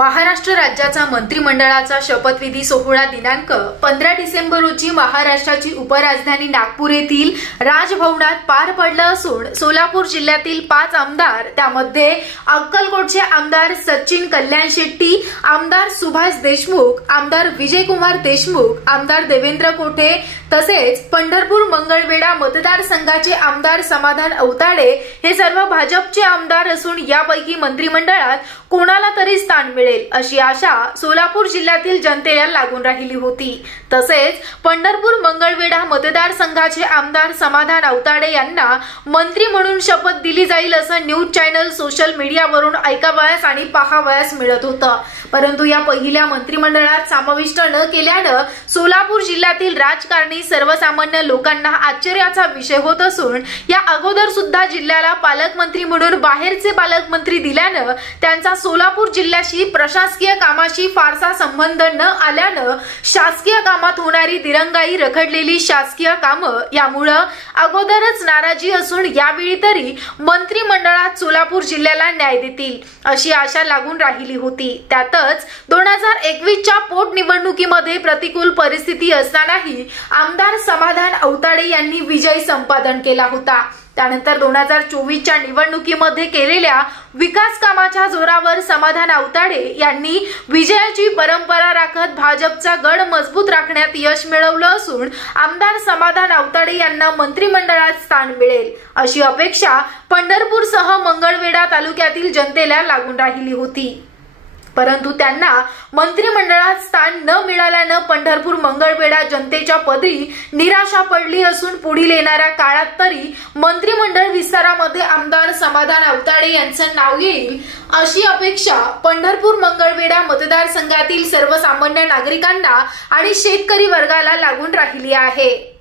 महाराष्ट्र राज्याचा मंत्रिमंडळाचा शपथविधी सोहळा दिनांक 15 डिसेंबर रोजी महाराष्ट्राची उपराजधानी नागपूर येथील राजभवनात पार पडला असून सोलापूर जिल्ह्यातील 5 आमदार, त्यामध्ये अक्कलकोटचे आमदार सचिन कल्याण शेट्टी, आमदार सुभाष देशमुख, आमदार विजयकुमार देशमुख, आमदार देवेंद्र कोठे तसेच पंढरपूर मंगळवेढा मतदारसंघाचे आमदार समाधान अवताडे हे सर्व भाजपचे आमदार असून यापैकी मंत्रिमंडळात कोणाला तरी स्थान मिळेल अशी आशा सोलापूर जिल्ह्यातील जनतेला लागून राहिली होती। तसेच पंढरपूर मंगळवेढा मतदारसंघाचे आमदार समाधान अवताडे यांना मंत्री म्हणून शपथ दिली जाईल असं न्यूज चॅनल सोशल मीडियावरून ऐकावयास आणि पाहावयास मिळत होतं। परंतु या पहिल्या मंत्रिमंडळात समाविष्ट न केल्यानं सोलापूर जिल्ह्यातील राजकारणी सर्वसामान्य लोकांना आश्चर्याचा विषय होत असून या अगोदर सुद्धा जिल्ह्याला पालकमंत्री म्हणून बाहेरचे पालकमंत्री दिल्यानं त्यांचा सोलापूर जिल्ह्याशी प्रशासकीय कामाशी फारसा संबंध न आल्यानं शासकीय कामात होणारी दिरंगाई, रखडलेली शासकीय कामं यामुळे अगोदरच नाराजी असून यावेळी तरी मंत्रिमंडळात सोलापूर जिल्ह्याला न्याय देतील अशी आशा लागून राहिली होती। त्यातच 2021च्या पोटनिवडणुकीमध्ये प्रतिकूल परिस्थिती असतानाही आमदार समाधान अवताडे यांनी विजय संपादन केला होता। त्यानंतर 2024च्या निवडणुकीमध्ये केलेल्या विकास कामाच्या जोरावर समाधान अवताडे यांनी विजयाची परंपरा राखत भाजपचा गड मजबूत राखण्यात यश मिळवलं असून आमदार समाधान अवताडे यांना मंत्रिमंडळात स्थान मिळेल अशी अपेक्षा पंढरपूरसह मंगळवेढा तालुक्यातील जनतेला लागून राहिली होती। परंतु त्यांना मंत्रिमंडळात स्थान न मिळाल्यानं पंढरपूर मंगळवेढा जनतेच्या पदरी निराशा पडली असून पुढील येणाऱ्या काळात तरी मंत्रिमंडळ विस्तारामध्ये आमदार समाधान अवताडे यांचं नाव येईल अशी अपेक्षा पंढरपूर मंगळवेढा मतदारसंघातील सर्वसामान्य नागरिकांना आणि शेतकरी वर्गाला लागून राहिली आहे।